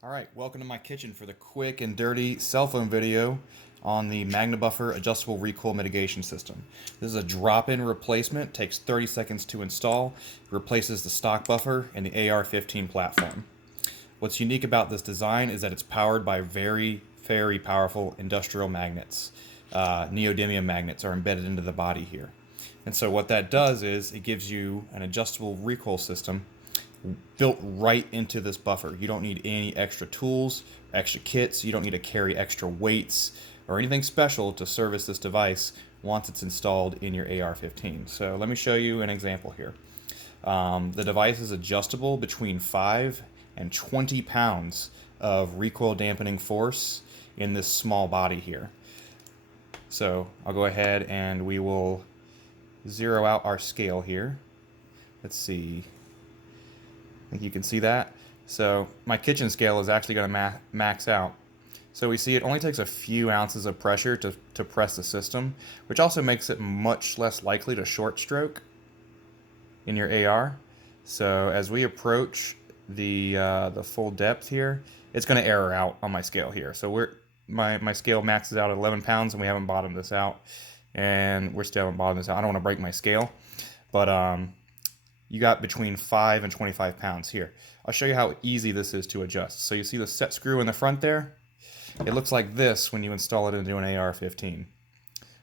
Alright, welcome to my kitchen for the quick and dirty cell phone video on the MagnaBuffer adjustable recoil mitigation system. This is a drop-in replacement, takes 30 seconds to install, replaces the stock buffer and the AR-15 platform. What's unique about this design is that it's powered by very powerful industrial magnets. Neodymium magnets are embedded into the body here. And so what that does is it gives you an adjustable recoil system built right into this buffer. You don't need any extra tools, extra kits. You don't need to carry extra weights or anything special to service this device once it's installed in your AR-15. So let me show you an example here. The device is adjustable between 5 and 20 pounds of recoil dampening force in this small body here. So I'll go ahead and we will zero out our scale here. Let's see. I think you can see that. So my kitchen scale is actually going to max out. So we see it only takes a few ounces of pressure to press the system, which also makes it much less likely to short stroke in your AR. So as we approach the full depth here, it's going to error out on my scale here. So my scale maxes out at 11 pounds and we haven't bottomed this out. And we're still haven't bottomed this out. I don't want to break my scale, but you got between 5 and 25 pounds here. I'll show you how easy this is to adjust. So you see the set screw in the front there? It looks like this when you install it into an AR-15.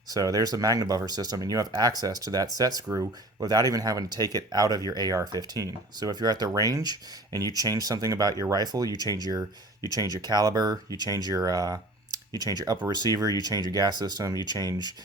So there's the MagnaBuffer system, and you have access to that set screw without even having to take it out of your AR-15. So if you're at the range and you change something about your rifle, you change your caliber, you change your upper receiver, you change your gas system, you change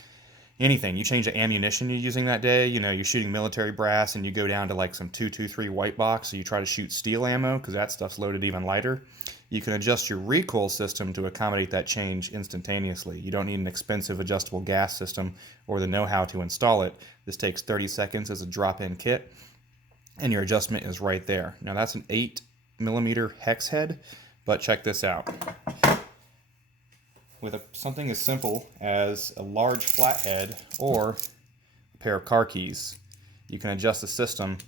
anything. You change the ammunition you're using that day. You know, you're shooting military brass and you go down to like some 223 white box, so you try to shoot steel ammo because that stuff's loaded even lighter. You can adjust your recoil system to accommodate that change instantaneously. You don't need an expensive adjustable gas system or the know-how to install it. This takes 30 seconds as a drop-in kit, and your adjustment is right there. Now that's an 8mm hex head, but check this out. With something as simple as a large flathead or a pair of car keys, you can adjust the system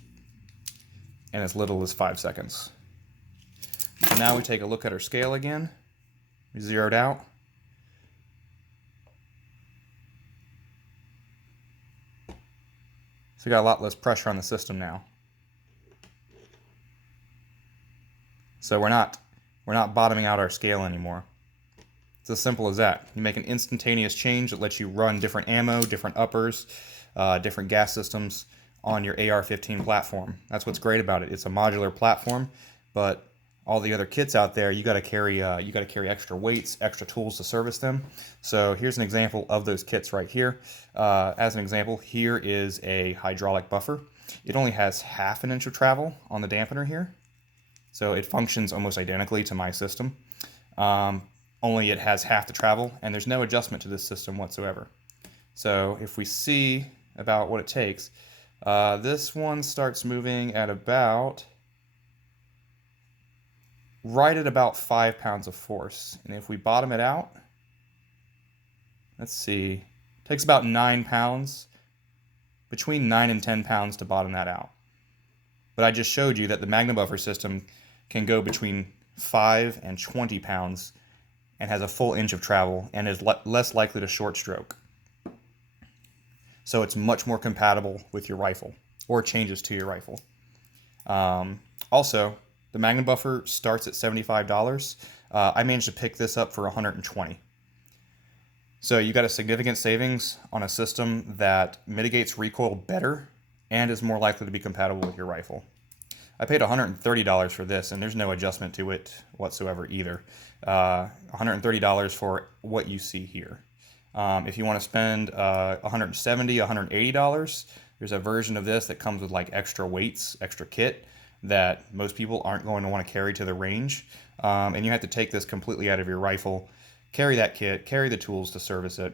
in as little as 5 seconds. So now we take a look at our scale again. We zeroed out. So we got a lot less pressure on the system now. So we're not bottoming out our scale anymore. It's as simple as that. You make an instantaneous change that lets you run different ammo, different uppers, different gas systems on your AR-15 platform. That's what's great about it. It's a modular platform, but all the other kits out there, you got to carry extra weights, extra tools to service them. So here's an example of those kits right here. As an example, here is a hydraulic buffer. It only has ½ an inch of travel on the dampener here, so it functions almost identically to my system. Only it has half the travel, and there's no adjustment to this system whatsoever. So if we see about what it takes, this one starts moving at right at about 5 pounds of force. And if we bottom it out, let's see, it takes about 9 pounds, between 9 and 10 pounds to bottom that out. But I just showed you that the MagnaBuffer system can go between 5 and 20 pounds and has a full inch of travel and is less likely to short stroke. So it's much more compatible with your rifle or changes to your rifle. Also, the MagnaBuffer starts at $75. I managed to pick this up for $120. So you got a significant savings on a system that mitigates recoil better and is more likely to be compatible with your rifle. I paid $130 for this, and there's no adjustment to it whatsoever either. $130 for what you see here. If you want to spend $170, $180, there's a version of this that comes with like extra weights, extra kit that most people aren't going to want to carry to the range. And you have to take this completely out of your rifle, carry that kit, carry the tools to service it.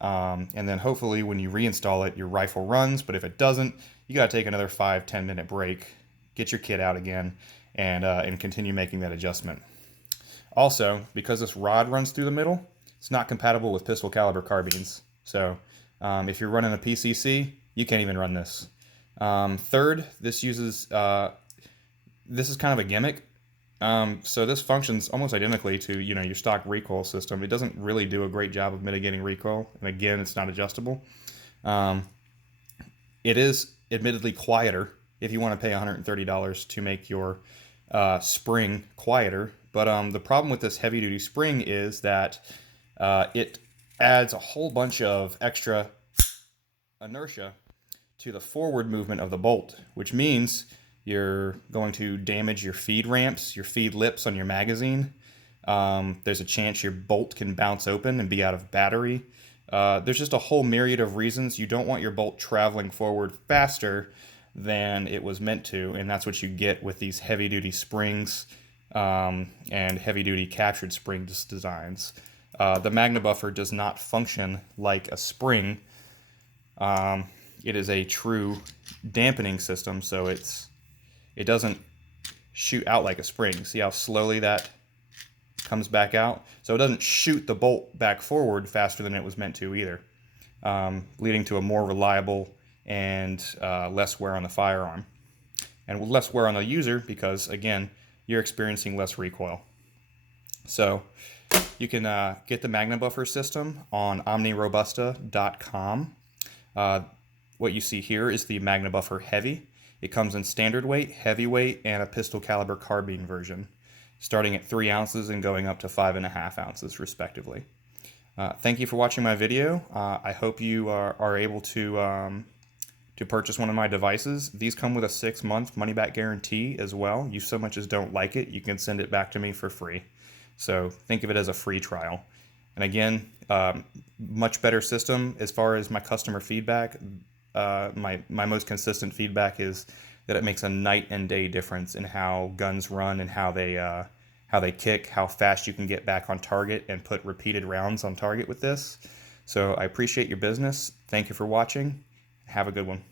And then hopefully when you reinstall it, your rifle runs, but if it doesn't, you got to take another 5-10 minute break, get your kit out again, and continue making that adjustment. Also, because this rod runs through the middle, it's not compatible with pistol caliber carbines. So if you're running a PCC, you can't even run this. Third, this is kind of a gimmick. So this functions almost identically to, your stock recoil system. It doesn't really do a great job of mitigating recoil, and again, it's not adjustable. Um, it is admittedly quieter if you want to pay $130 to make your spring quieter. But the problem with this heavy duty spring is that it adds a whole bunch of extra inertia to the forward movement of the bolt, which means you're going to damage your feed ramps, your feed lips on your magazine. There's a chance your bolt can bounce open and be out of battery. There's just a whole myriad of reasons you don't want your bolt traveling forward faster than it was meant to, and that's what you get with these heavy-duty springs and heavy-duty captured springs designs. The MagnaBuffer does not function like a spring. It is a true dampening system, so it doesn't shoot out like a spring. See how slowly that comes back out? So it doesn't shoot the bolt back forward faster than it was meant to either, leading to a more reliable and less wear on the firearm. And less wear on the user because, again, you're experiencing less recoil. So you can get the MagnaBuffer system on omnirobusta.com. What you see here is the MagnaBuffer Heavy. It comes in standard weight, heavyweight, and a pistol caliber carbine version, starting at 3 ounces and going up to 5.5 ounces, respectively. Thank you for watching my video. I hope you are able to purchase one of my devices. These come with a 6-month money-back guarantee as well. You so much as don't like it, you can send it back to me for free. So think of it as a free trial. And again, much better system as far as my customer feedback. My most consistent feedback is that it makes a night and day difference in how guns run and how they kick, how fast you can get back on target and put repeated rounds on target with this. So I appreciate your business. Thank you for watching. Have a good one.